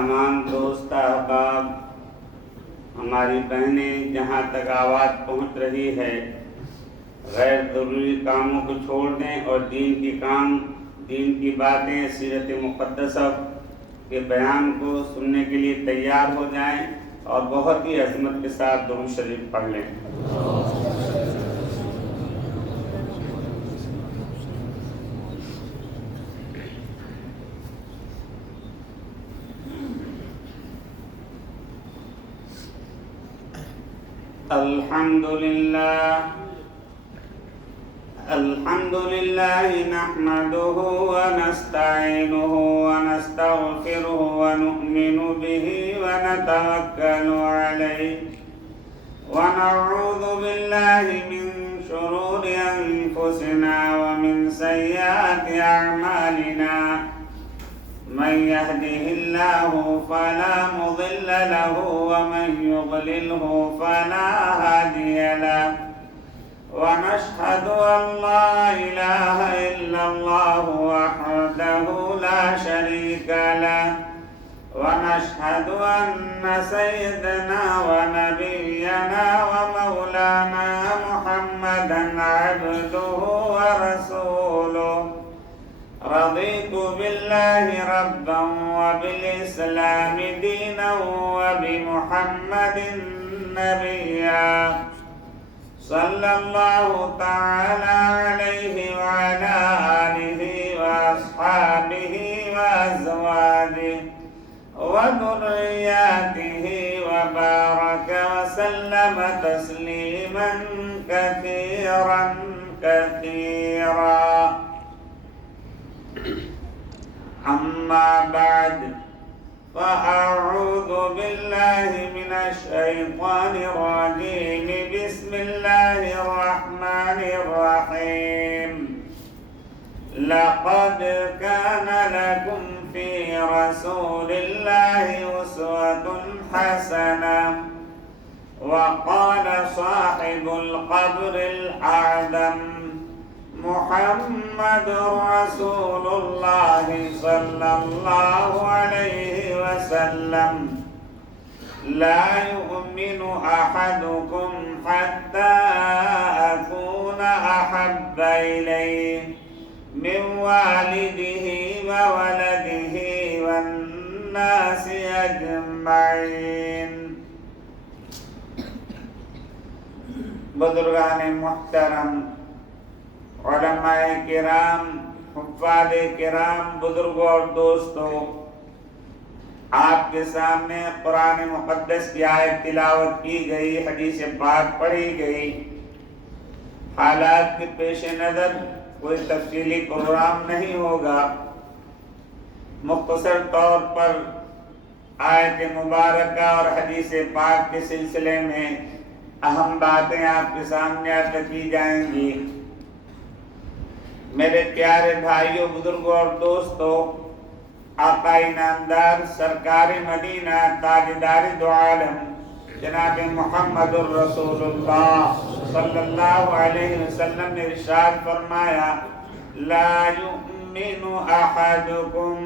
تمام دوست احباب، ہماری بہنیں جہاں تک آواز پہنچ رہی ہے، غیر ضروری کاموں کو چھوڑ دیں اور دین کی باتیں، سیرت مقدسہ کے بیان کو سننے کے لیے تیار ہو جائیں اور بہت ہی عظمت کے ساتھ درود شریف پڑھ لیں۔ الحمد لله نحمده ونستعينه ونستغفره ونؤمن به ونتوكل عليه ونعوذ بالله من شرور أنفسنا ومن سيئات أعمالنا، من يهده الله فلا مضل له ومن يضلله فلا هادي له، ونشهد أن لا إله إلا الله وحده لا شريك له، ونشهد أن سيدنا ونبينا ومولانا محمدا عبده ورسوله، رضيت بالله ربا وبالإسلام دينا وبمحمد نبيا، صلى الله تعالى عليه وعلى آله وأصحابه وأزواجه وذرياته وبارك وسلم تسليما كثيرا كثيرا. أما بعد، فأعوذ بالله من الشيطان الرجيم. بسم الله الرحمن الرحيم. لقد كان لكم في رسول الله أسوة حسنة. وقال صاحب القبر الأعظم محمد رسول الله صلى الله عليه وسلم: لا يؤمن أحدكم حتى أكون أحب إليه من والده وولده والناس أجمعين. بزرگان محترم، علماء کرام، حفاظ کرام، بزرگوں اور دوستوں، آپ کے سامنے قرآن مقدس کی آیت تلاوت کی گئی، حدیث پاک پڑھی گئی. حالات کے پیش نظر کوئی تفصیلی پروگرام نہیں ہوگا. مختصر طور پر آیت مبارکہ اور حدیث پاک کے سلسلے میں اہم باتیں آپ کے سامنے عرض کی جائیں گی. میرے پیارے بھائیوں، بزرگوں اور دوستوں، آقا انعامدار سرکار مدینہ تاجدار دو عالم جناب محمد الرسول اللہ صلی اللہ علیہ وسلم نے ارشاد فرمایا: لا یؤمن احدکم،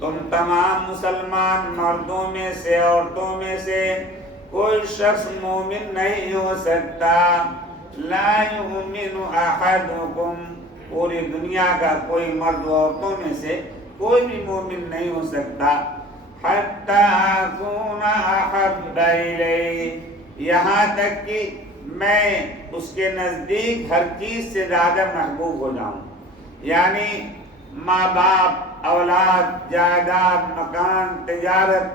تم تمام مسلمان مردوں میں سے عورتوں میں سے کوئی شخص مومن نہیں ہو سکتا. لا یؤمن احدکم، پوری دنیا کا کوئی مرد عورتوں میں سے کوئی بھی مومن نہیں ہو سکتا. حتی اکون احب الیہ، یہاں تک کہ میں اس کے نزدیک ہر چیز سے زیادہ محبوب ہو جاؤں. یعنی ماں باپ، اولاد، جائیداد، مکان، تجارت،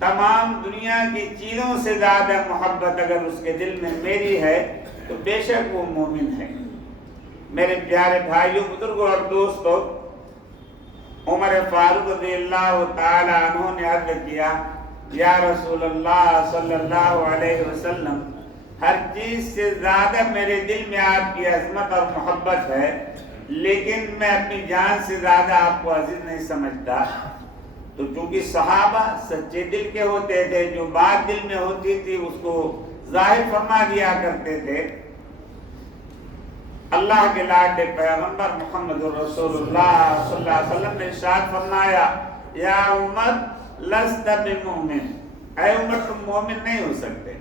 تمام دنیا کی چیزوں سے زیادہ محبت اگر اس کے دل میں میری ہے تو بے شک وہ مومن ہے. میرے پیارے بھائیوں، بزرگوں اور دوستوں، عمر فاروق رضی اللہ تعالی عنہ نے عرض کیا: یا رسول اللہ صلی اللہ علیہ وسلم، ہر چیز سے زیادہ میرے دل میں آپ کی عظمت اور محبت ہے، لیکن میں اپنی جان سے زیادہ آپ کو عزیز نہیں سمجھتا. تو چونکہ صحابہ سچے دل کے ہوتے تھے، جو بات دل میں ہوتی تھی اس کو ظاہر فرما دیا کرتے تھے. اللہ کے لاڈلے پیغمبر محمد رسول اللہ صلی اللہ علیہ وسلم نے ارشاد فرمایا: یا عمر لست بمؤمن، اے عمر تم مومن نہیں ہو سکتے،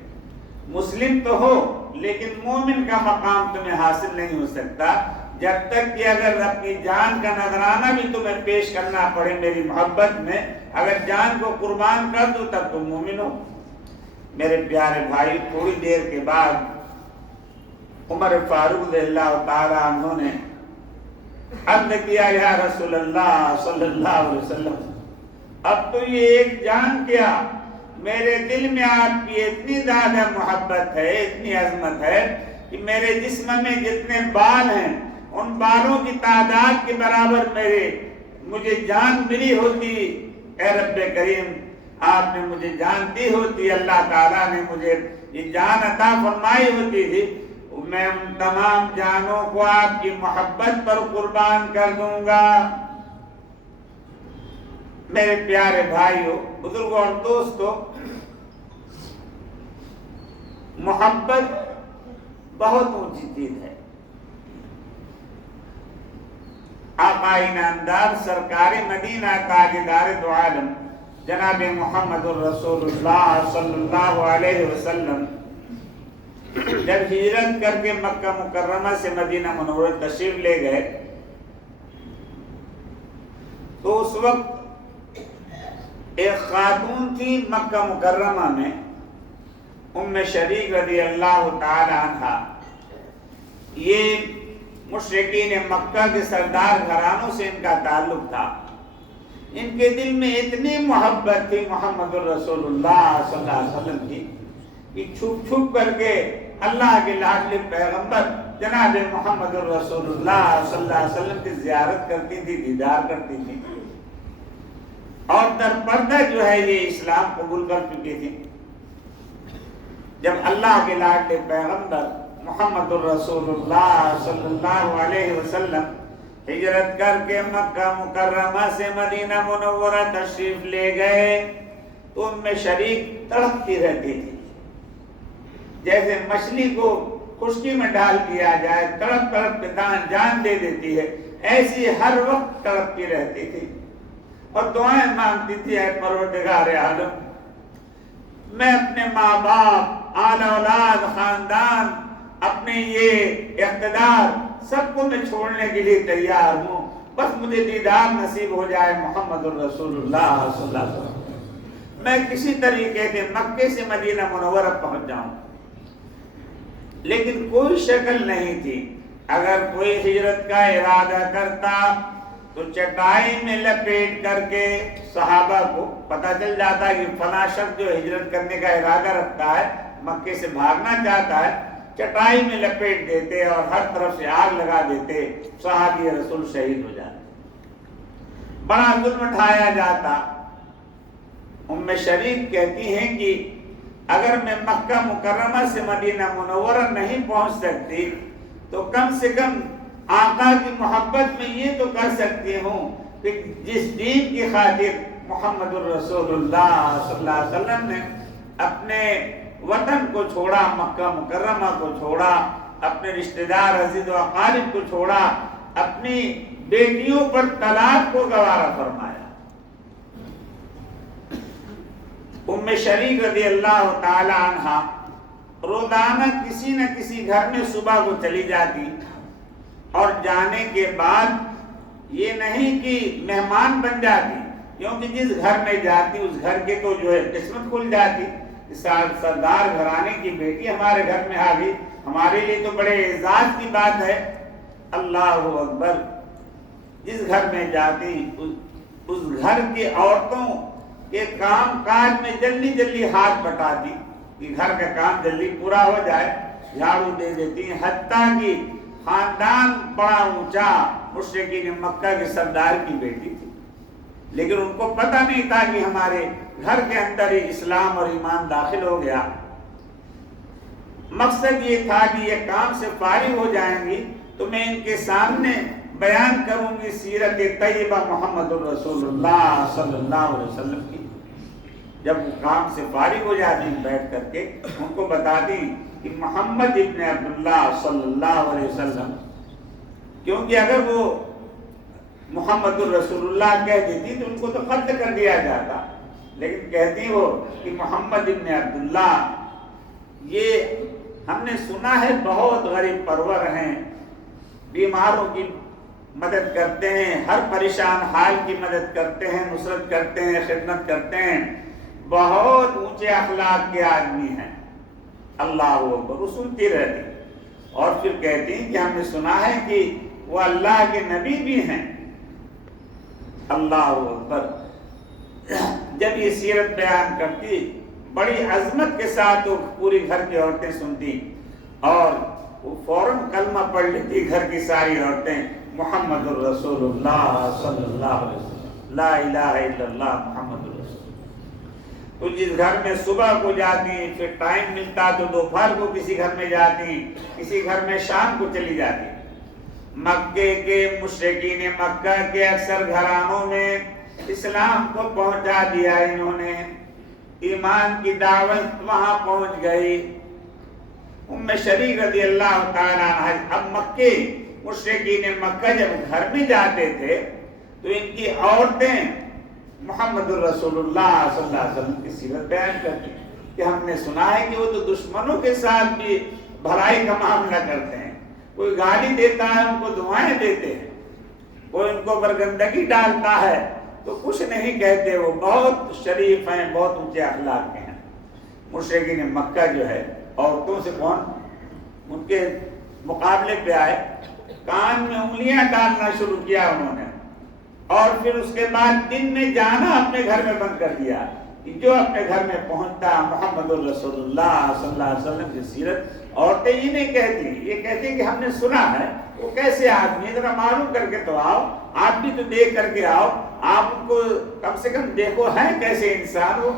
مسلم تو ہو لیکن مومن کا مقام تمہیں حاصل نہیں ہو سکتا جب تک کہ اگر اپنی جان کا نذرانہ بھی تمہیں پیش کرنا پڑے میری محبت میں، اگر جان کو قربان کر دو تب تم مومن ہو۔ میرے پیارے بھائی، تھوڑی دیر کے بعد عمر فاروق رضی اللہ تعالی عنہ نے عرض کیا یا رسول اللہ صلی اللہ علیہ وسلم، اب تو یہ ایک جان کیا، میرے دل میں آپ کی اتنی زیادہ محبت ہے، اتنی عظمت ہے کہ میرے جسم میں جتنے بال ہیں ان بالوں کی تعداد کے برابر مجھے جان ملی ہوتی، اے رب کریم آپ نے مجھے جان دی ہوتی، اللہ تعالیٰ نے مجھے یہ جان عطا فرمائی ہوتی تھی، میں ان تمام جانوں کو آپ کی محبت پر قربان کر دوں گا۔ میرے پیارے بھائیوں، بزرگوں اور دوستوں، محبت بہت اونچی چیز ہے۔ آقا انعامدار سرکار مدینہ تاجدار دو عالم جناب محمد الرسول اللہ صلی اللہ علیہ وسلم جب ہجرت کر کے مکہ مکرمہ سے مدینہ منورہ تشریف لے گئے تو اس وقت ایک خاتون تھی مکہ مکرمہ میں، ام شریک رضی اللہ تعالی عنہ۔ یہ مشرکین مکہ کے سردار گھرانوں سے ان کا تعلق تھا، ان کے دل میں اتنی محبت تھی محمد الرسول اللہ صلی اللہ علیہ وسلم کی کہ چھپ چھپ کر کے اللہ کے لاڈلے پیغمبر جناب محمد الرسول اللہ صلی اللہ علیہ وسلم کی زیارت کرتی تھی، دیدار کرتی تھی، اور در پردہ جو ہے یہ اسلام قبول کر چکی تھی۔ جب اللہ کے لاڈلے پیغمبر محمد الرسول اللہ صلی اللہ علیہ وسلم ہجرت کر کے مکہ مکرمہ سے مدینہ منورہ تشریف لے گئے تو ام شریک تڑپتی رہتی تھی، جیسے مچھلی کو خشکی میں ڈال دیا جائے تڑپ تڑپ کے جان دے دیتی ہے، ایسی ہر وقت تڑپتی رہتی تھی اور دعائیں مانگتی تھی، اے پروردگار عالم، میں اپنے ماں باپ، آل اولاد، خاندان، اپنے یہ اقتدار سب کو میں چھوڑنے کے لیے تیار ہوں، بس مجھے دیدار نصیب ہو جائے محمد الرسول اللہ صلی اللہ علیہ وسلم، میں کسی طریقے سے مکے سے مدینہ منورہ پہنچ جاؤں۔ لیکن کوئی شکل نہیں تھی، اگر کوئی ہجرت کا ارادہ کرتا تو چٹائی میں لپیٹ کر کے صحابہ کو پتہ چل جاتا کہ فلاں شخص جو ہجرت کرنے کا ارادہ رکھتا ہے، مکے سے بھاگنا چاہتا ہے، چٹائی میں لپیٹ دیتے اور ہر طرف سے آگ لگا دیتے، صحابی رسول شہید ہو جاتے، بڑا ظلم اٹھایا جاتا۔ ام شریک کہتی ہیں کہ اگر میں مکہ مکرمہ سے مدینہ منورہ نہیں پہنچ سکتی تو کم سے کم آقا کی محبت میں یہ تو کر سکتی ہوں کہ جس دین کی خاطر محمد الرسول اللہ صلی اللہ علیہ وسلم نے اپنے وطن کو چھوڑا، مکہ مکرمہ کو چھوڑا، اپنے رشتہ دار عزیز و اقارب کو چھوڑا، اپنی بیٹیوں پر طلاق کو گوارا فرمایا۔ ام شریک رضی اللہ تعالی عنہ روزانہ کسی نہ کسی گھر میں صبح کو چلی جاتی اور جانے کے بعد یہ نہیں کہ مہمان بن جاتی، کیونکہ جس گھر میں جاتی اس گھر کے تو جو ہے قسمت کھل جاتی، سردار گھرانے کی بیٹی ہمارے گھر میں آ گئی، ہمارے لیے تو بڑے اعزاز کی بات ہے۔ اللہ اکبر، جس گھر میں جاتی اس گھر کی عورتوں کے کام کاج میں جلدی جلدی ہاتھ بٹاتی کہ گھر کا کام جلدی پورا ہو جائے، جھاڑو دے دیتی، حتیٰ کہ خاندان بڑا اونچا، مشرکین مکہ کے سردار کی بیٹی تھی، لیکن ان کو پتہ نہیں تھا کہ ہمارے گھر کے اندر ہی اسلام اور ایمان داخل ہو گیا۔ مقصد یہ تھا کہ یہ کام سے فارغ ہو جائیں گی تو میں ان کے سامنے بیان کروں گی سیرت طیبہ محمد الرسول اللہ صلی اللہ علیہ وسلم کی۔ جب وہ کام سے فارغ ہو جاتی بیٹھ کر کے ان کو بتاتی کہ محمد ابن عبداللہ صلی اللہ علیہ وسلم، کیونکہ اگر وہ محمد الرسول اللہ کہہ دیتی تو ان کو تو قتل کر دیا جاتا، لیکن کہتی وہ کہ محمد ابن عبداللہ، یہ ہم نے سنا ہے بہت غریب پرور ہیں، بیماروں کی مدد کرتے ہیں، ہر پریشان حال کی مدد کرتے ہیں، نصرت کرتے ہیں، خدمت کرتے ہیں، بہت اونچے اخلاق کے آدمی ہیں۔ اللہ اکبر، وہ سنتی رہتی اور پھر کہتی کہ ہم نے سنا ہے کہ وہ اللہ کے نبی بھی ہیں۔ اللہ اکبر، جب یہ سیرت بیان کرتی بڑی عظمت کے ساتھ وہ پوری گھر کی عورتیں سنتی اور وہ فوراً کلمہ پڑھ لیتی گھر کی ساری عورتیں، محمد الرسول اللہ صلی اللہ علیہ وسلم، لا الہ الا اللہ محمد الرسول۔ تو جس گھر میں صبح کو جاتی، پھر ٹائم ملتا تو دوپہر کو کسی گھر میں جاتی، کسی گھر میں شام کو چلی جاتی۔ مکے کے مشرکین مکہ کے اکثر گھرانوں میں اسلام کو پہنچا دیا انہوں نے، ایمان کی دعوت وہاں پہنچ گئی۔ ام شریک رضی اللہ تعالیٰ عنہ، اب مکے مشرکین مکہ جب گھر میں جاتے تھے تو ان کی عورتیں محمد الرسول اللہ صلی اللہ علیہ وسلم کی سیرت بیان کرتی کہ ہم نے سنا ہے کہ وہ تو دشمنوں کے ساتھ بھی بھلائی کا معاملہ کرتے ہیں، کوئی گالی دیتا ہے ان کو دعائیں دیتے ہیں، کوئی ان کو برگندگی ڈالتا ہے تو کچھ نہیں کہتے، وہ بہت شریف ہیں، بہت اونچے اخلاق کے ہیں۔ مشرکین مکہ جو ہے عورتوں سے کون ان کے مقابلے پہ آئے، کان میں انگلیاں ڈالنا شروع کیا انہوں نے، اور پھر اس کے بعد دن میں جانا اپنے گھر میں بند کر دیا کہ جو اپنے گھر میں پہنچتا محمد الرسول اللہ صلی اللہ علیہ وسلم کی سیرت عورتیں ہی نہیں کہتی، یہ کہتی کہ ہم نے سنا ہے وہ کیسے آدمی، ذرا معلوم کر کے تو آؤ، آپ بھی تو دیکھ کر کے آؤ، آپ ان کو کم سے کم دیکھو ہیں کیسے انسان ہو۔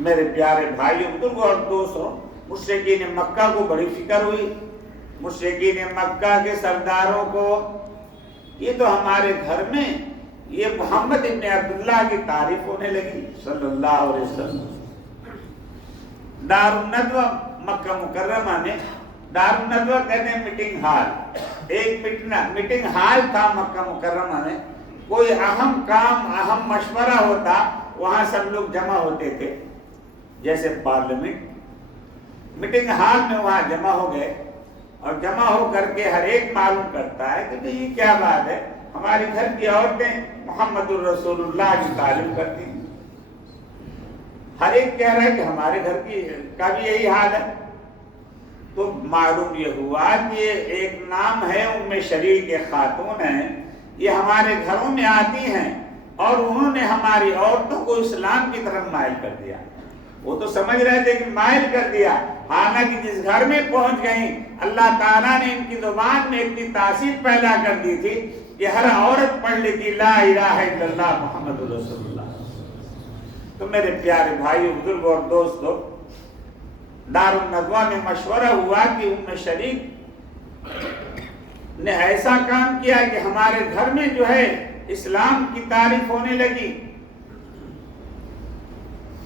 میرے پیارے بھائیوں بزرگوں اور دوستوں، مشرکین مکہ کو بڑی فکر ہوئی، مشرکین مکہ کے سرداروں کو، یہ تو ہمارے گھر میں یہ محمد ابن عبداللہ کی تعریف ہونے لگی صلی اللہ علیہ وسلم۔ دار الندوہ مکہ مکرمہ میں، دار الندوہ کہتے ہیں میٹنگ ہال، ایک میٹنگ ہال تھا مکہ مکرمہ میں، کوئی اہم کام اہم مشورہ ہوتا وہاں سب لوگ جمع ہوتے تھے، جیسے پارلیمنٹ، میٹنگ ہال میں وہاں جمع ہو گئے اور جمع ہو کر کے ہر ایک معلوم کرتا ہے کہ یہ کیا بات ہے، ہماری گھر کی عورتیں محمد الرسول اللہ کی تعریف کرتی ہیں، ہر ایک کہہ رہا ہے کہ ہمارے گھر کا بھی یہی حال ہے۔ تو معلوم یہ ہوا کہ ایک نام ہے ام شریک کے خاتون ہیں، یہ ہمارے گھروں میں آتی ہیں اور انہوں نے ہماری عورتوں کو اسلام کی طرف مائل کر دیا۔ وہ تو سمجھ رہے تھے کہ مائل کر دیا، حالانکہ جس گھر میں پہنچ گئیں اللہ تعالیٰ نے ان کی زبان میں اتنی تاثیر پیدا کر دی تھی کہ ہر عورت پڑھ لیتی لا الہ الا اللہ محمد رسول اللہ۔ تو میرے پیارے بھائیو بزرگوں اور دوستو، دار الندوہ میں مشورہ ہوا کہ ام شریک نے ایسا کام کیا کہ ہمارے گھر میں جو ہے اسلام کی تعریف ہونے لگی،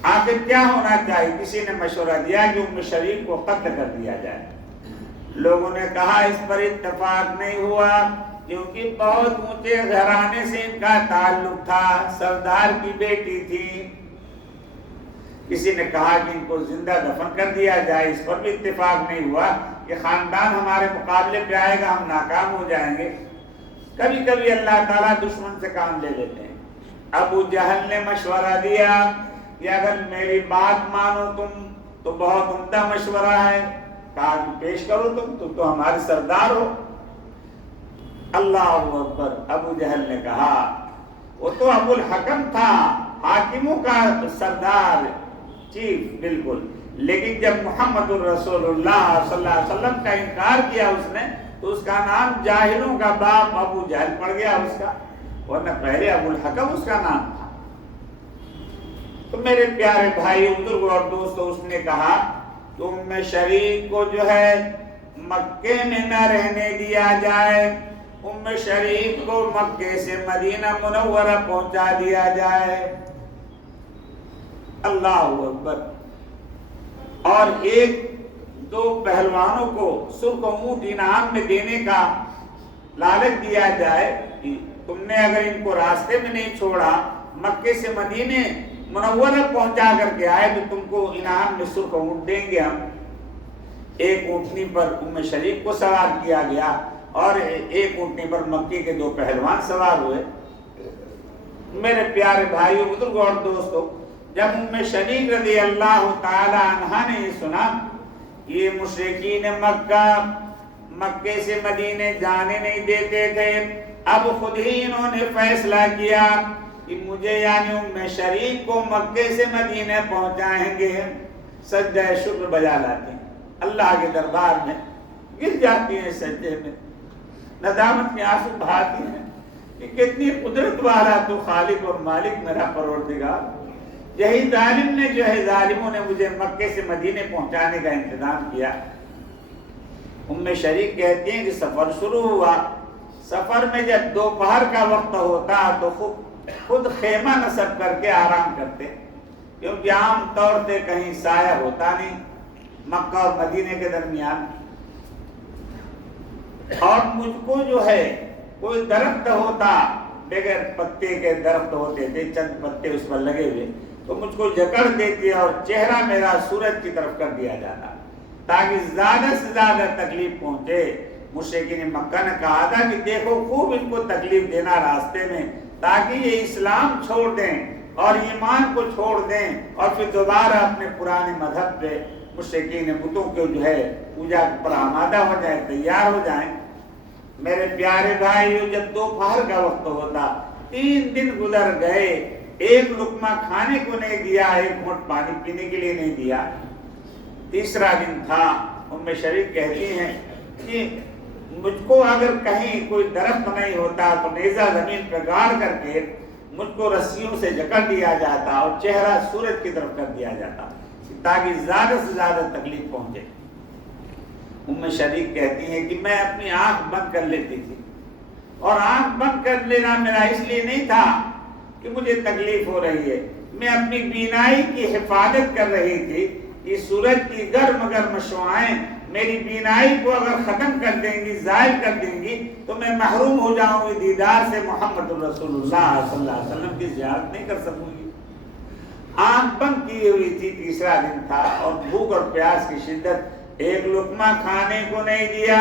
آخر کیا ہونا چاہیے؟ کسی نے مشورہ دیا کہ ام شریک کو قتل کر دیا جائے۔ لوگوں نے کہا اس پر اتفاق نہیں ہوا، کیونکہ بہت اونچے گھرانے سے ان کا تعلق تھا، سردار کی بیٹی تھی۔ کسی نے کہا کہ ان کو زندہ دفن کر دیا جائے، اس پر بھی اتفاق نہیں ہوا کہ خاندان ہمارے مقابلے پہ آئے گا، ہم ناکام ہو جائیں گے۔ کبھی کبھی اللہ تعالیٰ دشمن سے کام لے لیتے ہیں۔ ابو جہل نے مشورہ دیا کہ اگر میری بات مانو تم تو بہت عمدہ مشورہ ہے، کہا کہ پیش کرو، تم تو ہمارے سردار ہو۔ اللہ اکبر، ابو جہل نے کہا، وہ تو ابو الحکم تھا، حاکموں کا سردار، چیف بالکل، لیکن جب محمد الرسول اللہ صلی اللہ علیہ وسلم کا انکار کیا اس نے تو اس کا نام جاہلوں کا باپ ابو جہل پڑ گیا اس کا، ورنہ پہلے ابو الحکم اس کا نام تھا۔ تو میرے پیارے بھائی بزرگوں اور دوستوں، اس نے کہا کہ ام شریک کو جو ہے مکے میں نہ رہنے دیا جائے، ام شریک کو مکے سے مدینہ منورہ پہنچا دیا جائے۔ اللہ اکبر۔ اور ایک دو پہلوانوں کو سرخ اونٹ انعام میں دینے کا لالچ دیا جائے کہ تم نے اگر ان کو راستے میں نہیں چھوڑا، مکے سے مدینے منورہ پہنچا کر کے آئے تو تم کو انعام میں سرخ اونٹ دیں گے ہم۔ ایک اونٹنی پر ام شریف کو سوار کیا گیا اور ایک اونٹنی پر مکی کے 2 پہلوان سوار ہوئے۔ میرے پیارے بھائیو، بزرگوں اور دوستو، جب ام شریف رضی اللہ تعالی عنہا نے یہ سنا یہ مشرکین مکے سے مدینے جانے نہیں دیتے تھے، اب خود ہی انہوں نے فیصلہ کیا کہ مجھے یعنی ام شریف کو مکے سے مدینے پہنچائیں گے، سجدہ شکر بجا لاتے ہیں، اللہ کے دربار میں گر جاتی ہیں، سجدے میں ندامت کے آنسو بہاتی ہیں کہ کتنی قدرت والا تو خالق اور مالک میرا پروردگار، یہی ظالم نے جو ہے، ظالموں نے مجھے مکے سے مدینے پہنچانے کا انتظام کیا۔ ام شریف کہتی ہیں کہ سفر شروع ہوا، سفر میں جب دوپہر کا وقت ہوتا تو خود خیمہ نصب کر کے آرام کرتے، کیونکہ عام طور سے کہیں سایہ ہوتا نہیں مکہ اور مدینے کے درمیان، اور مجھ کو جو ہے کوئی درخت ہوتا، بغیر پتے کے درخت ہوتے تھے، چند پتے اس پر لگے ہوئے، تو مجھ کو جکڑ دیتی اور چہرہ میرا سورج کی طرف کر دیا جاتا تاکہ زیادہ سے زیادہ تکلیف پہنچے۔ مشرکین مکہ نے کہا تھا کہ دیکھو خوب ان کو تکلیف دینا راستے میں، تاکہ یہ اسلام چھوڑ دیں اور ایمان کو چھوڑ دیں اور پھر دوبارہ اپنے پرانے مذہب پہ، مشرکین بتوں کے جو ہے پوجا پر آمادہ ہو جائیں، تیار ہو جائیں۔ میرے پیارے بھائیو، جب دوپہر کا وقت ہوتا، 3 دن گزر گئے، ایک لقمہ کھانے کو نہیں دیا، ایک گھونٹ پانی پینے کے لیے نہیں دیا۔ تیسرا دن تھا، ام شریف کہتی ہیں کہ مجھ کو اگر کہیں کوئی درخت نہیں ہوتا تو نیزہ زمین پہ گاڑ کر کے مجھ کو رسیوں سے جکڑ دیا جاتا اور چہرہ سورج کی طرف کر دیا جاتا تاکہ زیادہ سے زیادہ تکلیف پہنچے۔ ام شریف کہتی ہیں کہ میں اپنی آنکھ بند کر لیتی تھی، اور آنکھ بند کر لینا میرا اس لیے نہیں تھا کہ مجھے تکلیف ہو رہی ہے، میں اپنی بینائی کی حفاظت کر رہی تھی کہ سورج کی گرم گرم شعاعیں میری بینائی کو اگر ختم کر دیں گی، زائل کر دیں گی، تو میں محروم ہو جاؤں گی دیدار سے محمد رسول اللہ صلی اللہ علیہ وسلم کی زیارت نہیں کر سکوں گی۔ آنکھ بند کی ہوئی تھی، تیسرا دن تھا، اور بھوک اور پیاس کی شدت، ایک لقمہ کھانے کو نہیں دیا،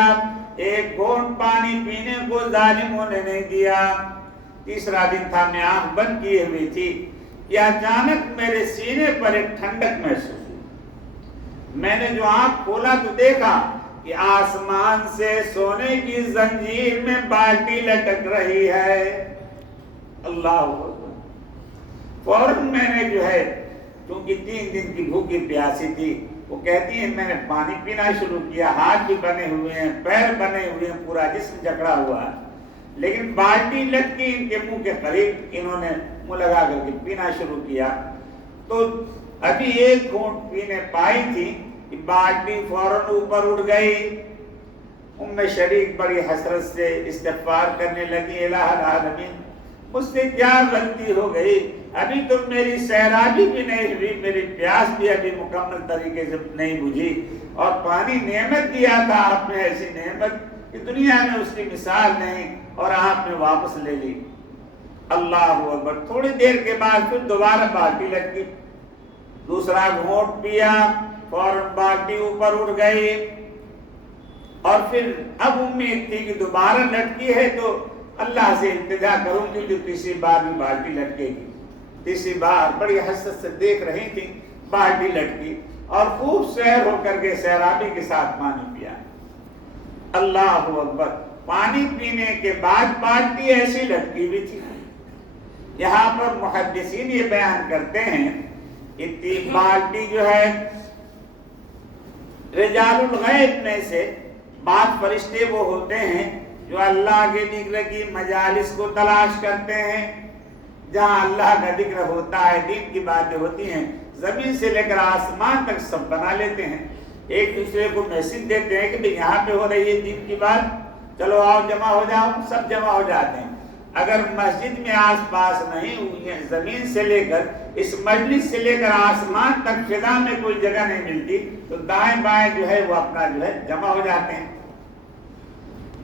ایک گھونٹ پانی پینے کو ظالموں نے نہیں دیا۔ تیسرا دن تھا، میں آنکھ بند کیے ہوئی تھی کہ اچانک میرے سینے پر ایک ٹھنڈک محسوس ہوئی۔ میں نے جو آنکھ کھولا تو دیکھا کہ آسمان سے سونے کی زنجیر میں بالٹی لٹک رہی ہے۔ اللہ اکبر! فوراً میں نے جو ہے، کیونکہ 3 دن کی بھوکی پیاسی تھی، وہ کہتی ہیں میں نے پانی پینا شروع کیا، ہاتھ بھی بنے ہوئے ہیں، پیر بنے ہوئے ہیں، پورا جسم جکڑا ہوا ہے، لیکن بالٹی لٹکی ان کے منہ کے قریب، انہوں نے منہ لگا کر کے پینا شروع کیا۔ تو ابھی ایک گھونٹ پینے پائی تھی کہ بالٹی فوراً اوپر اٹھ گئی۔ ام شریف بڑی حسرت سے استغفار کرنے لگی، الہ العالمین مجھ سے کیا غلطی ہو گئی، ابھی تو میری سیرابی بھی نہیں ہوئی، میری پیاس بھی ابھی مکمل طریقے سے نہیں بجھی، اور پانی نعمت دیا تھا آپ نے، ایسی نعمت کہ دنیا میں اس کی مثال نہیں، اور آپ نے واپس لے لی۔ اللہ اکبر! تھوڑی دیر کے بعد پھر دوبارہ بالٹی لٹکی، دوسرا گھونٹ پیا، فوراً بالٹی اوپر اٹھ گئی، اور پھر اب امید تھی کہ دوبارہ لٹکی ہے تو اللہ سے التجا کروں گی جو تیسری بار بھی بالٹی لٹکے گی۔ تیسری بار بڑی حسرت سے دیکھ رہی تھی، بالٹی لٹکی، اور خوب سیر ہو کر کے سیرابی کے ساتھ پانی پیا۔ اللہ اکبر! پانی پینے کے بعد بالٹی ایسی لٹکی بھی تھی۔ یہاں پر محدثین یہ بیان کرتے ہیں کہ بالٹی جو ہے رجال الغیب میں سے بعض فرشتے وہ ہوتے ہیں جو اللہ کے ذکر کی مجالس کو تلاش کرتے ہیں، جہاں اللہ کا ذکر ہوتا ہے، دین کی باتیں ہوتی ہیں، زمین سے لے کر آسمان تک سب بنا لیتے ہیں، ایک دوسرے کو میسج دیتے ہیں کہ بھئی یہاں پہ ہو رہی ہے دین کی بات، چلو آؤ جمع ہو جاؤ، سب جمع ہو جاتے ہیں۔ اگر مسجد میں آس پاس نہیں ہوئی ہے، زمین سے لے کر اس مجلس سے لے کر آسمان تک فضا میں کوئی جگہ نہیں ملتی، تو دائیں بائیں جو ہے وہ اپنا جو ہے جمع ہو جاتے ہیں۔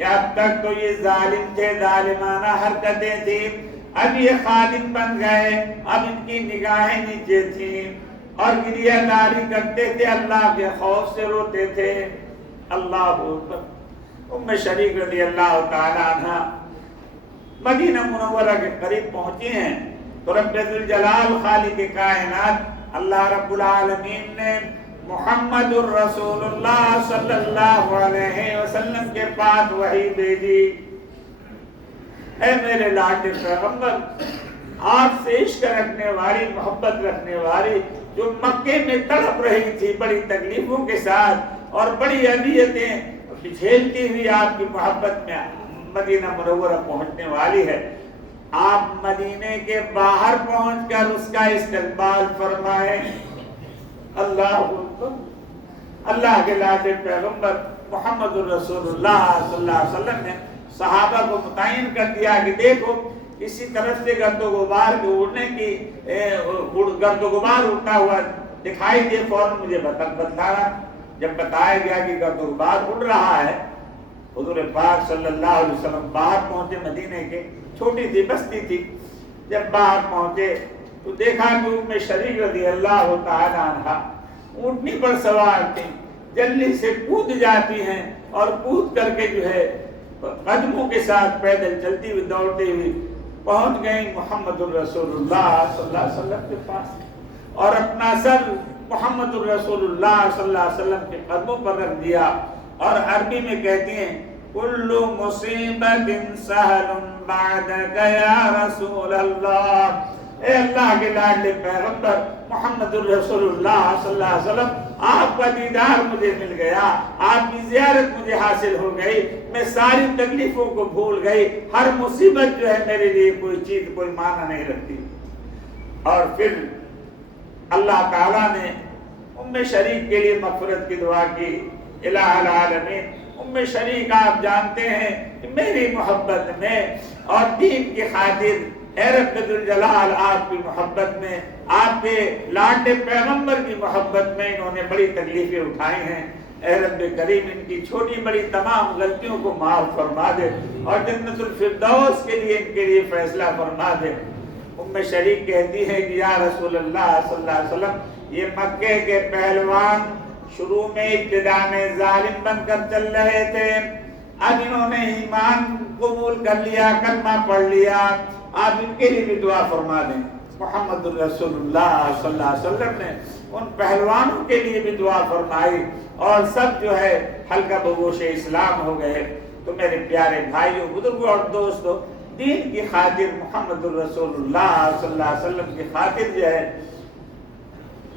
کہ اب تک تو یہ ظالم تھے، ظالمانہ حرکتیں تھیں، اب یہ خادم بن گئے، اب ان کی نگاہیں نیچے تھیں اور گریہ داری کرتے تھے، اللہ کے خوف سے روتے تھے۔ اللہ اکبر۔ ام شریک رضی اللہ تعالی عنہ مدینہ منورہ کے قریب پہنچی ہیں تو رب ذوالجلال خالق کائنات اللہ رب العالمین نے محمد الرسول اللہ صلی اللہ علیہ وسلم کے پاس وحی بھیجی۔ اے میرے لاڈلے پیغمبر، آپ سے عشق رکھنے والی، محبت رکھنے والی، جو مکے میں تڑپ رہی تھی بڑی تکلیفوں کے ساتھ اور بڑی اذیتیں جھیلتی ہوئی آپ کی محبت میں مدینہ منورہ پہنچنے والی ہے، آپ مدینے کے باہر پہنچ کر اس کا استقبال فرمائیں۔ اللہ کے لاڈلے پیغمبر محمد الرسول اللہ صلی اللہ علیہ وسلم نے صحابہ کو متعین کر دیا کہ دیکھو کسی طرف سے گرد و غبار کے اڑنے کی گرد و غبار اڑتا ہوا دکھائی دے فوراً مجھے بتلانا۔ جب بتایا گیا کہ گرد و غبار اڑ رہا ہے، حضور پاک صلی اللہ علیہ وسلم باہر پہنچے، مدینے کے چھوٹی سی بستی تھی، جب باہر پہنچے تو دیکھا کہ ام شریک رضی اللہ تعالی عنہ اونٹنی پر سوار تھی، جلدی سے کود جاتی ہیں اور کود کر کے جو ہے قدموں کے ساتھ پیدل چلتی ہوئی دوڑتے ہوئی پہنچ گئی محمد الرسول اللہ صلی اللہ علیہ وسلم کے پاس اور اپنا سر محمد الرسول اللہ صلی اللہ علیہ وسلم کے قدموں پر رکھ دیا اور عربی میں کہتی ہیں کل مصیبت سہل بعدک یا رسول اللہ۔ اے اللہ کے لاڈلے پیغمبر محمد الرسول اللہ صلی اللہ علیہ وسلم، آپ کا دیدار مجھے مل گیا، آپ کی زیارت مجھے حاصل ہو گئی، میں ساری تکلیفوں کو بھول گئی، ہر مصیبت جو ہے میرے لیے کوئی چیز کوئی معنی نہیں رکھتی۔ اور پھر اللہ تعالیٰ نے ام شریک کے لیے مغفرت کی دعا کی۔ الہ العالمین، ام شریک آپ جانتے ہیں کہ میری محبت میں اور دین کی خاطر اے رب ذوالجلال آپ کی محبت میں، آپ کے لاڈلے پیغمبر کی محبت میں انہوں نے بڑی تکلیفیں اٹھائی ہیں۔ اے رب کریم ان کی چھوٹی بڑی تمام غلطیوں کو معاف فرما دے اور جنت الفردوس کے لیے ان کے لیے فیصلہ فرما دے۔ ام شریک کہتی ہے کہ یا رسول اللہ صلی اللہ علیہ وسلم، یہ مکے کے پہلوان شروع میں ابتدا میں ظالم بن کر چل رہے تھے، اب انہوں نے ایمان قبول کر لیا، کلمہ پڑھ لیا، آپ ان کے لیے بھی دعا فرما دیں۔ محمد الرسول اللہ صلی اللہ علیہ وسلم نے ان پہلوانوں کے لیے بھی دعا فرمائی اور سب جو ہے حلقہ بگوش اسلام ہو گئے۔ تو میرے پیارے بھائیوں، بزرگوں اور دوستوں، دین کی خاطر محمد الرسول اللہ صلی اللہ علیہ وسلم کی خاطر جو ہے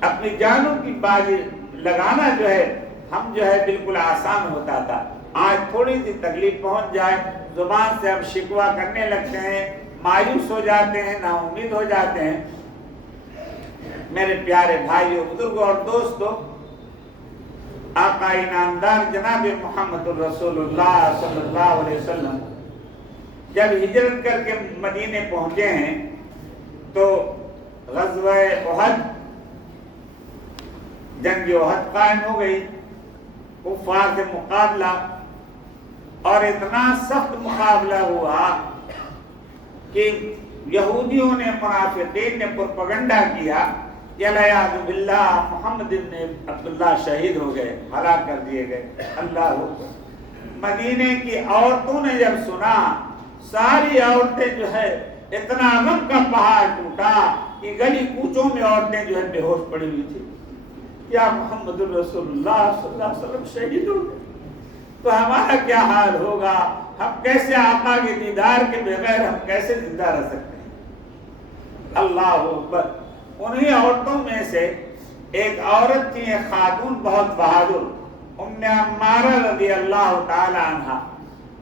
اپنی جانوں کی بازی لگانا جو ہے ہم جو ہے بالکل آسان ہوتا تھا۔ آج تھوڑی سی تکلیف پہنچ جائے زبان سے ہم شکوہ کرنے لگتے ہیں، مایوس ہو جاتے ہیں، نا امید ہو جاتے ہیں۔ میرے پیارے بھائیوں، بزرگوں اور دوستوں، آقا انعامدار جناب محمد الرسول اللہ صلی اللہ علیہ وسلم جب ہجرت کر کے مدینے پہنچے ہیں تو غزوہ احد، جنگ احد قائم ہو گئی، کفار سے مقابلہ، اور اتنا سخت مقابلہ ہوا کہ یہودیوں نے، منافقین نے پروپیگنڈا کیا کہ العیاذ باللہ محمد بن عبداللہ شہید ہو گئے، ہلاک کر دیے گئے۔ اللہ اکبر۔ مدینے کی عورتوں نے جب سنا، ساری عورتیں جو ہے اتنا غم کا پہاڑ ٹوٹا کہ گلی کوچوں میں عورتیں جو ہے بے ہوش پڑی ہوئی تھی۔ کیا محمد الرسول اللہ صلی اللہ علیہ وسلم شہید ہو گئے تو ہمارا کیا حال ہوگا؟ ہم کیسے آقا کے دیدار کے بغیر ہم کیسے زندہ رہ سکتے ہیں؟ اللہ اکبر۔ انہی عورتوں میں سے ایک عورت تھی، ایک خاتون بہت بہادر، ام عمارہ رضی اللہ تعالی عنہ۔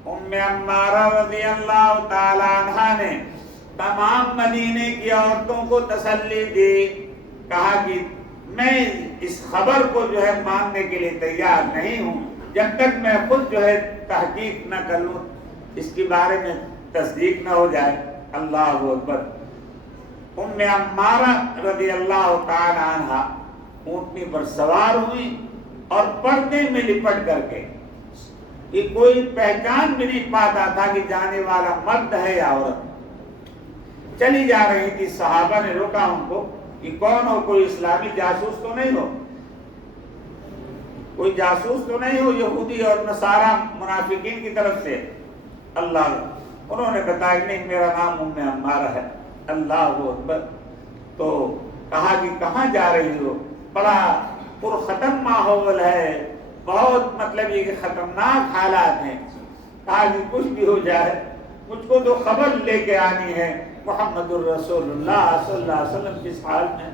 ام عمارہ رضی اللہ تعالی عنہ نے تمام مدینے کی عورتوں کو تسلی دی، کہا کہ میں اس خبر کو جو ہے ماننے کے لیے تیار نہیں ہوں جب تک میں خود جو ہے تحقیق نہ کر لوں، اس کے بارے میں تصدیق نہ ہو جائے۔ اللہ اکبر۔ ام عمارہ رضی اللہ تعالی عنہ اونٹنی پر سوار ہوئی اور پردے میں لپٹ کر کے کہ کوئی پہچان بھی نہیں پاتا تھا کہ جانے والا مرد ہے یا عورت۔ چلی جا رہی تھی، صحابہ نے روکا ان کو کہ کون ہو، کوئی اسلامی جاسوس تو نہیں ہو، کوئی جاسوس تو نہیں ہو یہودی اور نصارہ منافقین کی طرف سے؟ اللہ، انہوں نے بتایا کہ نہیں، میرا نام ام عمارہ ہے۔ اللہ اکبر۔ تو کہا کہ کہاں جا رہی ہو؟ بڑا پرختم ماحول ہے، بہت مطلب یہ کہ خطرناک حالات ہیں۔ کہا کہ کچھ بھی ہو جائے مجھ کو تو خبر لے کے آنی ہے، محمد الرسول اللہ صلی اللہ علیہ وسلم کس حال میں،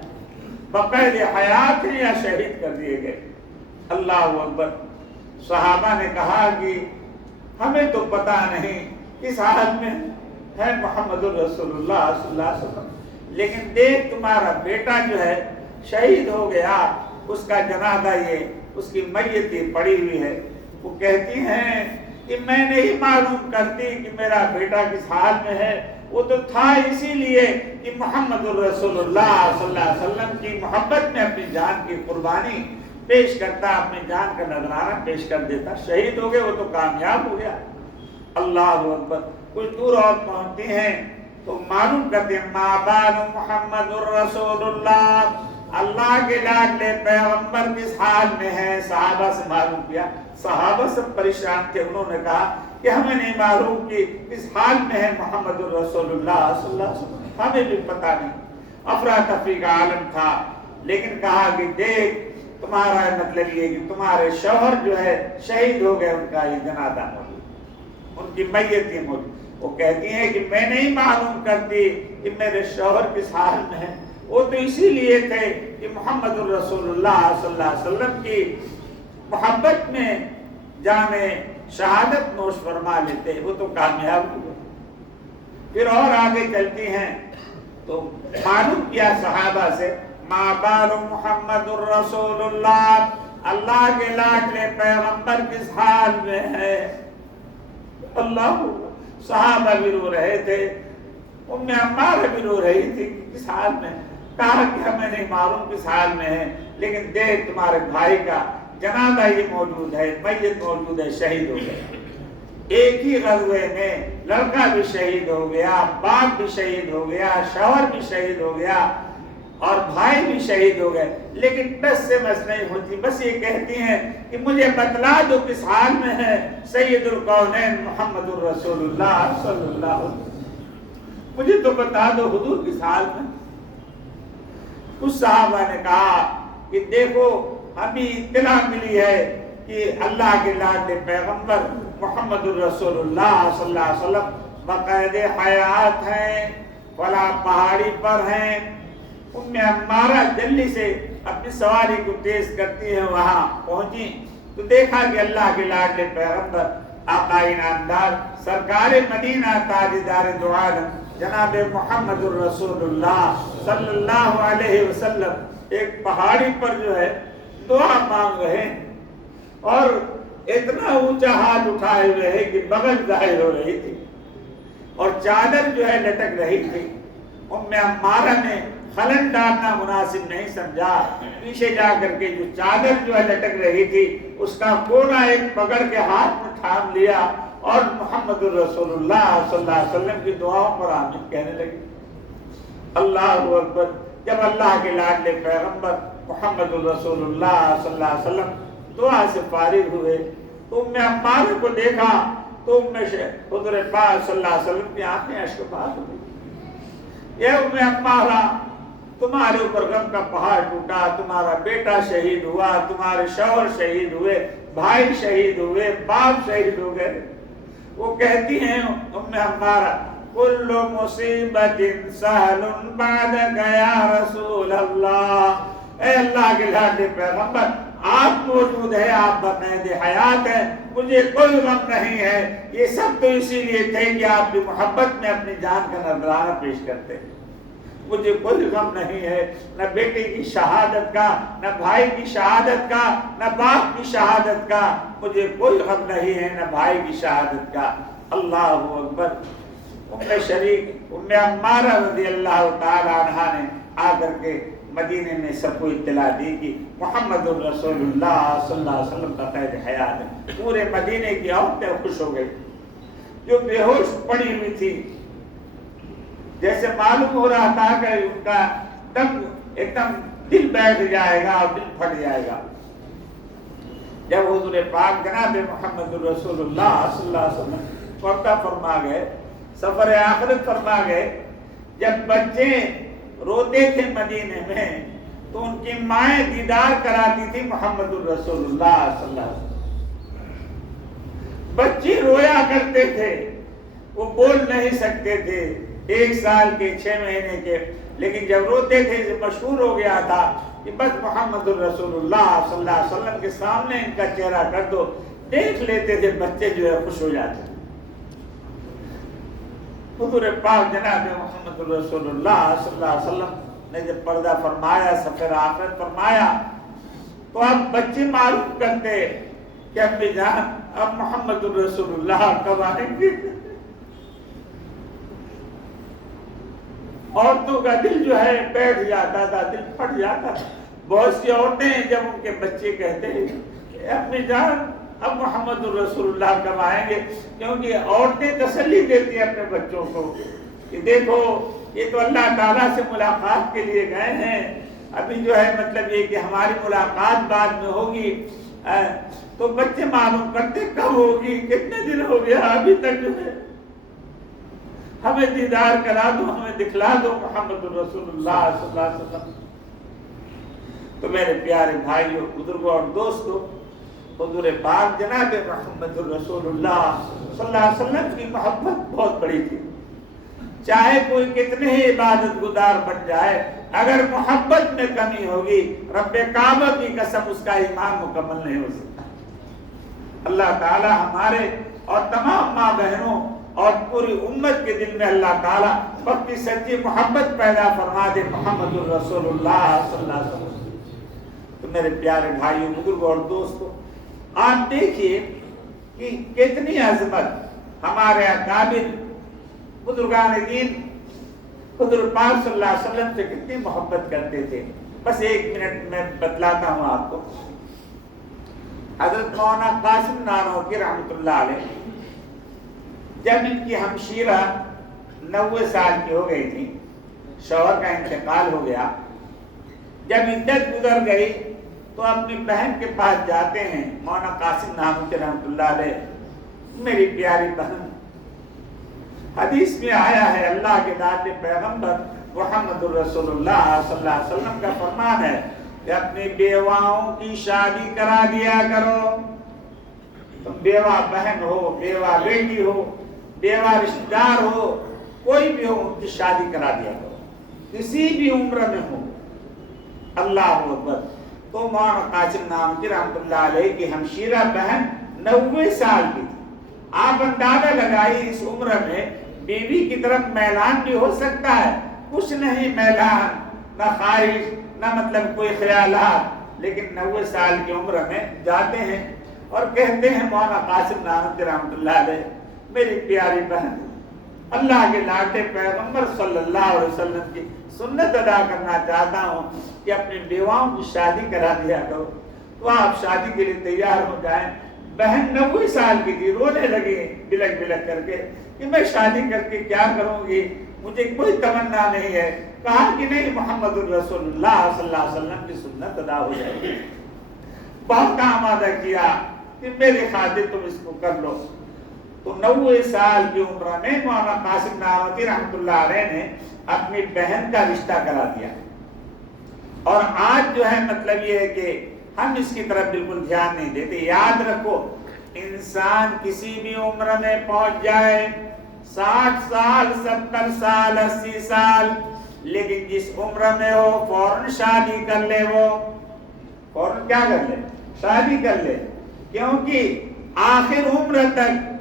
بقید حیات ہیں یا شہید کر دیے گئے؟ اللہ اکبر۔ صحابہ نے کہا کہ ہمیں تو پتہ نہیں کس حال میں ہے محمد الرسول اللہ صلی اللہ علیہ وسلم، لیکن دیکھ تمہارا بیٹا جو ہے شہید ہو گیا، اس کا جنازہ یہ، اس کی میت یہ پڑی ہوئی ہے۔ وہ کہتی ہیں کہ میں نہیں معلوم کرتی کہ میرا بیٹا کس حال میں ہے، وہ تو تھا اسی لیے کہ محمد الرسول اللہ صلی اللہ علیہ وسلم کی محبت میں اپنی جان کی قربانی پیش کرتا، اپنی جان کا نذرانہ پیش کر دیتا۔ شہید ہو گئے، وہ تو کامیاب ہو گیا۔ اللہ اکبر۔ کچھ دور اور پہنچتی ہیں تو معلوم کرتے ہیں ما بال محمد الرسول اللہ، اللہ کے لاڈلے پیغمبر کس حال میں ہے؟ صحابہ سے معلوم کیا۔ صحابہ سب پریشان تھے، انہوں نے کہا کہ ہمیں نہیں معلوم کہ کس حال میں ہے محمد الرسول اللہ صلی اللہ علیہ وسلم، ہمیں بھی پتہ نہیں۔ افراتفری کا عالم تھا، لیکن کہا کہ دیکھ تمہارا مطلب یہ کہ تمہارے شوہر جو ہے شہید ہو گئے، ان کا یہ جنازہ موجود، ان کی میت ہی موجود۔ وہ کہتی ہیں کہ میں نہیں معلوم کرتی کہ میرے شوہر کس حال میں ہے، وہ تو اسی لیے تھے کہ محمد الرسول اللہ صلی اللہ علیہ وسلم کی محبت میں جانے شہادت نوش فرما لیتے، وہ تو کامیاب ہوئے۔ پھر اور آگے چلتی ہیں تو معلوم کیا صحابہ سے ما بال محمد الرسول اللہ، اللہ کے لاڈلے پیغمبر کس حال میں ہے؟ اللہ، صحابہ بھی رو رہے تھے، ام عمارہ بھی رو رہی تھی کس حال میں؟ کہا کہ ہمیں نہیں معلوم کس حال میں ہے، لیکن دیکھ تمہارے بھائی کا جنازہ یہ موجود ہے، میت موجود ہے، شہید ہو گئے۔ ایک ہی غزوے میں لڑکا بھی شہید ہو گیا، باپ بھی شہید ہو گیا، شوہر بھی شہید ہو گیا اور بھائی بھی شہید ہو گئے، لیکن ٹس سے مس نہیں ہوتی، بس یہ کہتی ہیں کہ مجھے بتلا دو کس حال میں ہے سید القونین محمد الرسول اللہ صلی اللہ علیہ وسلم، مجھے تو بتا دو حضور کس حال میں۔ کچھ صحابہ نے کہا کہ دیکھو ہمیں اطلاع ملی ہے کہ اللہ کے لاڈلے پیغمبر محمد الرسول اللہ صلی اللہ علیہ وسلم بقید حیات ہیں، فلاں پہاڑی پر ہیں۔ ام عمارہ جلدی سے اپنی سواری کو تیز کرتی ہیں، وہاں پہنچی تو دیکھا کہ اللہ کے لاڈلے پیغمبر آقا انعامدار سرکار مدینہ تاجدار دو عالم جناب محمد الرسول اللہ صلی اللہ علیہ وسلم ایک پہاڑی پر جو ہے دعا مانگ رہے ہیں، اور اتنا اونچا ہاتھ اٹھائے ہوئے ہے کہ بغل ظاہر ہو رہی تھی اور چادر جو ہے لٹک رہی تھی۔ ام عمارہ نے خلن ڈالنا مناسب نہیں سمجھا، پیچھے جا کر کے جو چادر جو ہے لٹک رہی تھی اس کا کونا ایک پکڑ کے ہاتھ میں تھام لیا اور محمد الرسول اللہ صلی اللہ علیہ وسلم کی دعاؤں پر آمین کہنے لگی۔ اللہ اکبر۔ جب اللہ کے لاڈلے پیغمبر محمد الرسول اللہ صلی اللہ علیہ وسلم دعا سے فارغ ہوئے تو ام عمارہ کو دیکھا تو حضور پاک صلی اللہ علیہ وسلم کی آنکھیں اشکبار ہو گئی۔ یہ ام عمارہ، تمہارے اوپر غم کا پہاڑ ٹوٹا، تمہارا بیٹا شہید ہوا، تمہارے شوہر شہید ہوئے، بھائی شہید ہوئے، باپ شہید ہو گئے۔ وہ کہتی ہیں ام عمارہ کل مصیبت سہل بعدک یا رسول اللہ، اے اللہ کے لاڈلے پیغمبر آپ موجود ہے، آپ بقید حیات ہیں، مجھے کوئی غم نہیں ہے۔ یہ سب تو اسی لیے تھے کہ آپ کی محبت میں اپنی جان کا نذرانہ پیش کرتے، مجھے کوئی غم نہیں ہے، نہ بیٹے کی شہادت کا، نہ بھائی کی شہادت کا، نہ باپ کی شہادت کا، مجھے کوئی غم نہیں ہے، نہ بھائی کی شہادت کا۔ اللہ اکبر۔ ام عمارہ رضی اللہ تعالی عنہ نے آ کر کے مدینے میں سب کو اطلاع دی کہ محمد الرسول اللہ صلی اللہ علیہ وسلم کا قید حیات ہے۔ پورے مدینے کی عورتیں خوش ہو گئی، جو بے ہوش پڑی ہوئی تھی، جیسے معلوم ہو رہا تھا کہ ان کا دم ایک دم دل بیٹھ جائے گا اور دل پھٹ جائے گا۔ جب حضور پاک جناب محمد الرسول اللہ صلی اللہ علیہ وسلم پردہ فرما گئے، سفر آخرت فرما گئے، جب بچے روتے تھے مدینے میں تو ان کی مائیں دیدار کراتی تھی محمد الرسول اللہ صلی اللہ علیہ وسلم۔ بچے رویا کرتے تھے، وہ بول نہیں سکتے تھے، 1 سال کے 6 مہینے کے، لیکن جب روتے تھے مشہور ہو گیا تھا کہ بس محمد الرسول اللہ صلی اللہ علیہ وسلم کے سامنے ان کا چہرہ کر دو، دیکھ لیتے تھے بچے جو ہے خوش ہو جاتے۔ حضور پاک جناب محمد الرسول اللہ صلی اللہ علیہ وسلم نے جب پردہ فرمایا، سفر آخرت فرمایا، تو اب بچے معلوم کرتے کہ امی جان اب محمد الرسول اللہ کب آئیں گے۔ عورتوں کا دل جو ہے بیٹھ جاتا تھا، دل پھٹ جاتا تھا۔ بہت سی عورتیں جب ان کے بچے کہتے ہیں امی جان اب محمد الرسول اللہ کب آئیں گے، کیونکہ عورتیں تسلی دیتی ہیں اپنے بچوں کو کہ دیکھو یہ تو اللہ تعالیٰ سے ملاقات کے لیے گئے ہیں، ابھی جو ہے مطلب یہ کہ ہماری ملاقات بعد میں ہوگی۔ تو بچے معلوم کرتے کب ہوگی، کتنے دن ہو گیا ابھی تک جو ہے، ہمیں دیدار کرا دو، ہمیں دکھلا دو محمد الرسول اللہ صلی اللہ علیہ وسلم۔ تو میرے پیارے بھائیوں، بزرگوں اور دوستوں، حضور پاک جناب محمد الرسول اللہ صلی اللہ علیہ وسلم کی محبت بہت بڑی تھی۔ چاہے کوئی کتنے ہی عبادت گزار بن جائے، اگر محبت میں کمی ہوگی، رب کعبہ کی قسم اس کا ایمان مکمل نہیں ہو سکتا۔ اللہ تعالی ہمارے اور تمام ماں بہنوں اور پوری امت کے دل میں اللہ تعالیٰ وقت کی سچی محبت پیدا فرما دے محمد الرسول اللہ صلی اللہ علیہ وسلم۔ تو میرے پیارے بھائیوں، بزرگوں اور دوستوں، آپ دیکھیے کہ کتنی عظمت ہمارے اکابر بزرگان دین حضور پاک صلی اللہ علیہ وسلم سے کتنی محبت کرتے تھے۔ بس 1 منٹ میں بتلاتا ہوں آپ کو۔ حضرت مولانا قاسم نانوتوی رحمۃ اللہ علیہ، جب ان کی ہمشیرہ 90 سال کی ہو گئی تھی، شوہر کا انتقال ہو گیا، جب عدت گزر گئی تو اپنی بہن کے پاس جاتے ہیں، مولانا قاسم نانوتوی رحمۃ اللہ علیہ، میری پیاری بہن، حدیث میں آیا ہے اللہ کے ذات پیغمبر محمد الرسول اللہ صلی اللہ علیہ وسلم کا فرمان ہے کہ اپنی بیواؤں کی شادی کرا دیا کرو۔ تم بیوہ بہن ہو، بیوہ بیٹی ہو، بیوہ رشتہ دار ہو، کوئی بھی ہو، ان کی شادی کرا دیا کرو، کسی بھی عمر میں ہو۔ اللہ اکبر۔ تو مولانا قاسم نانوتوی رحمۃ اللہ علیہ کی ہمشیرہ بہن 90 سال کی تھی۔ آپ اندازہ لگائی اس عمر میں بیوی کی طرف میلان بھی ہو سکتا ہے، کچھ نہیں میلان، نہ خواہش، نہ مطلب کوئی خیالات، لیکن 90 سال کی عمر میں جاتے ہیں اور کہتے ہیں مولانا قاسم نانوتوی رحمۃ اللہ علیہ، میری پیاری بہن، اللہ کے لاڈلے پیغمبر صلی اللہ علیہ وسلم کی سنت ادا کرنا چاہتا ہوں کہ اپنی بیواؤں کی شادی کرا دیا کرو۔ تو آپ شادی کے لیے تیار ہو جائیں۔ بہن 90 سال کی تھی، رونے لگی بلک بلک کر کے کہ میں شادی کر کے کیا کروں گی، مجھے کوئی تمنا نہیں ہے۔ کہا کہ نہیں، محمد الرسول اللہ صلی اللہ علیہ وسلم کی سنت ادا ہو جائے گی۔ بہت آمادہ کیا کہ میرے خاطر تم اس کو کر لو۔ تو 90 سال کی عمر میں مولانا قاسم نانوتوی رحمۃ اللہ علیہ نے اپنی بہن کا رشتہ کرا دیا۔ اور آج جو ہے مطلب یہ ہے کہ ہم اس کی طرف بالکل دھیان نہیں دیتے۔ یاد رکھو، انسان کسی بھی عمر میں پہنچ جائے، 60 سال، 70 سال، 80 سال، لیکن جس عمر میں ہو فوراً شادی کر لے، وہ فوراً کیا کر لے؟ شادی کر لے، کیونکہ آخر عمر تک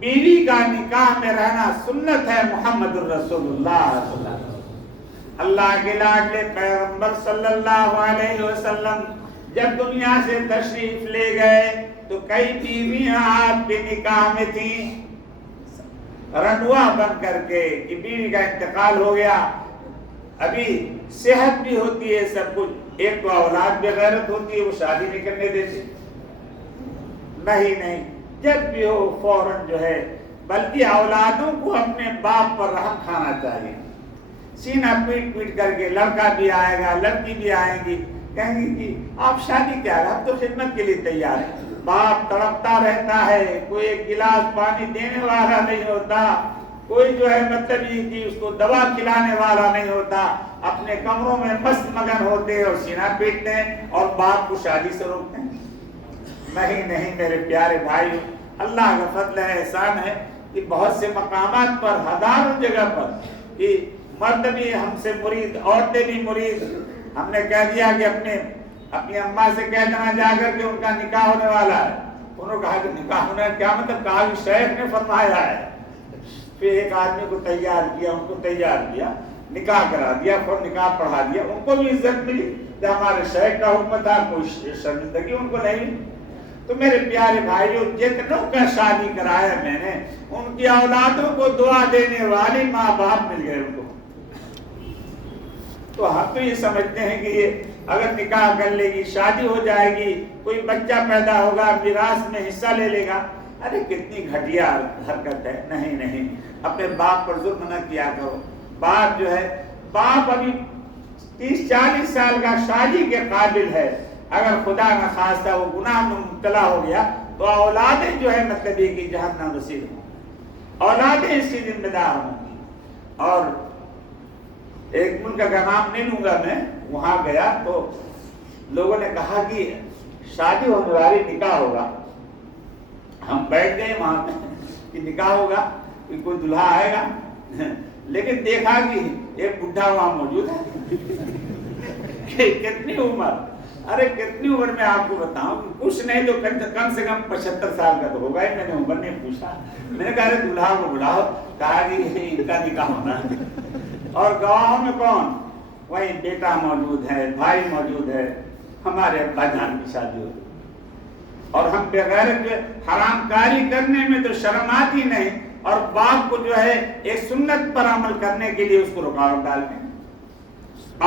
بیوی کا نکاح میں رہنا سنت ہے محمد الرسول اللہ صلی اللہ علیہ وسلم۔ اللہ کے لاڈلے پیغمبر صلی اللہ علیہ وسلم جب دنیا سے تشریف لے گئے تو کئی بیویاں آپ کے نکاح میں تھیں، رنڈوا بن کر کے کہ بیوی کا انتقال ہو گیا، ابھی صحت بھی ہوتی ہے سب کچھ، ایک تو اولاد بے غیرت ہوتی ہے وہ شادی نہیں کرنے دیتے، نہیں جب بھی ہو فوراً جو ہے، بلکہ اولادوں کو اپنے باپ پر رحم کھانا چاہیے، سینہ پیٹ پیٹ کر کے لڑکا بھی آئے گا لڑکی بھی آئیں گی، کہیں گی کہ آپ شادی کیا ہے، آپ تو خدمت کے لیے تیار ہیں، باپ تڑپتا رہتا ہے، کوئی ایک گلاس پانی دینے والا نہیں ہوتا، کوئی جو ہے مطلب یہ کہ اس کو دوا کھلانے والا نہیں ہوتا، اپنے کمروں میں مست مگن ہوتے اور سینہ پیٹتے ہیں اور باپ کو شادی سے روکتے ہیں۔ نہیں میرے پیارے بھائی، اللہ کا فضل ہے، احسان ہے کہ بہت سے مقامات پر، ہزاروں جگہ پر کہ مرد بھی ہم سے مرید، عورتیں بھی مرید، ہم نے کہہ دیا کہ اپنی اماں سے کہہ دینا جا کر کے ان کا نکاح ہونے والا ہے، انہوں نے کہا کہ نکاح ہونا ہے، کیا مطلب؟ کہا کہ شیخ نے فرمایا ہے، پھر ایک آدمی کو تیار کیا، ان کو تیار کیا، نکاح کرا دیا، پھر نکاح پڑھا دیا، ان کو بھی عزت ملی کہ ہمارے شیخ کا حکم تھا، کوئی شرمندگی ان کو نہیں۔ تو میرے پیارے بھائیوں، جتنوں کا شادی کرایا میں نے، ان کی اولادوں کو دعا دینے والی ماں باپ مل گئے ان کو۔ تو ہم تو یہ سمجھتے ہیں کہ یہ اگر نکاح کر لے گی، شادی ہو جائے گی، کوئی بچہ پیدا ہوگا، میراث میں حصہ لے لے گا، ارے کتنی گھٹیا حرکت ہے۔ نہیں، اپنے باپ پر ظلم نہ کیا کرو۔ باپ جو ہے، باپ ابھی 30-40 سال کا شادی کے قابل ہے، اگر خدا نہ خواستہ وہ گناہ میں مبتلا ہو گیا تو اولادیں جو ہے مطلب یہ کہ جہنم رسید ہوں، اولادیں اس کی ذمہ دار ہوں گی۔ اور ایک ملک کا نام نہیں لوں گا میں، وہاں گیا تو لوگوں نے کہا کہ شادی ہونے والی، نکاح ہوگا، ہم بیٹھ گئے وہاں کہ نکاح ہوگا، کوئی دلہا آئے گا، لیکن دیکھا کہ ایک بڈھا وہاں موجود ہے۔ کتنی عمر، ارے کتنی عمر میں آپ کو بتاؤں، کچھ نہیں تو کم سے کم 75 سال کا تو ہوگا ہی۔ میں نے عمر نہیں پوچھا، میں نے کہا ارے دلہا کو بلاؤ، کہا کہ ان کا نکاح ہونا ہے۔ اور گواہوں میں کون؟ وہی بیٹا موجود ہے، بھائی موجود ہے، ہمارے ابا جان کی شادی ہوئی، اور ہم بغیر حرام کاری کرنے میں تو شرم آتی نہیں، اور باپ کو جو ہے ایک سنت پر عمل کرنے کے لیے اس کو رکاوٹ ڈالتے ہیں۔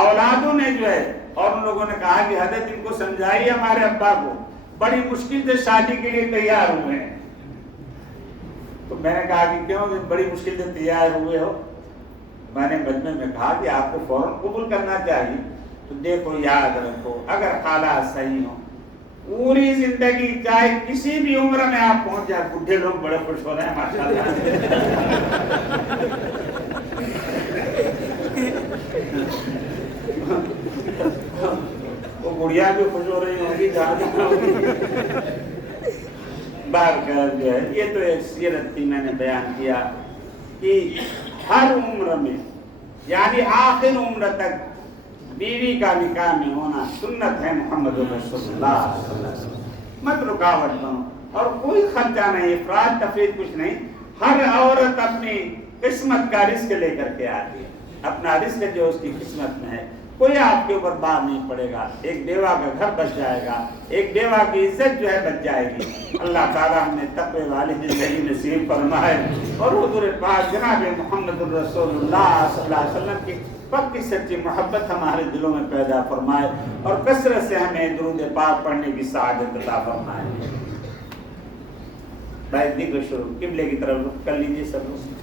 اولادوں نے جو ہے، اور ان لوگوں نے کہا کہ حضرت ان کو سمجھائیے، ہمارے ابا کو بڑی مشکل سے شادی کے لیے تیار ہوئے ہیں۔ تو میں نے کہا کہ کیوں بڑی مشکل سے تیار ہوئے ہو؟ میں نے مجمع میں کہا کہ آپ کو فوراً قبول کرنا چاہیے۔ تو دیکھو یاد رکھو، اگر حالات صحیح ہوں، پوری زندگی چاہے کسی بھی عمر میں آپ پہنچ جائے، بڈھے لوگ بڑے خوش ہو رہے ہیں ماشاءاللہ۔ وہ گڑیا بھی خوش ہو رہی ہوگی، جانا ہوگی۔ بہرکیف جو ہے، یہ تو ایک سیرت تھی، میں نے بیان کیا کہ ہر عمر میں، یعنی آخر عمر تک بیوی کا نکاح میں ہونا سنت ہے محمد رسول اللہ صلی اللہ علیہ وسلم۔ مت رکاوٹ بنو، اور کوئی خرچہ نہیں، افراد تفریط کچھ نہیں۔ ہر عورت اپنی قسمت کا رزق لے کر کے آتی ہے، اپنا رزق جو اس کی قسمت میں ہے، کوئی آپ کے اوپر بار نہیں پڑے گا۔ ایک بیوہ کا گھر بچ جائے گا، ایک بیوہ کی عزت جو ہے بچ جائے گی۔ اللہ تعالیٰ ہمیں تقوی والی زندگی نصیب فرمائے، اور حضور پاک جناب محمد الرسول اللہ صلی اللہ علیہ وسلم کی پکی سچی محبت ہمارے دلوں میں پیدا فرمائے، اور کثرت سے ہمیں درود پاک پڑھنے کی سعادت عطا فرمائے۔ بھائی دیگر شروع قبلے کی طرف رخ کر لیجیے سب لوگ۔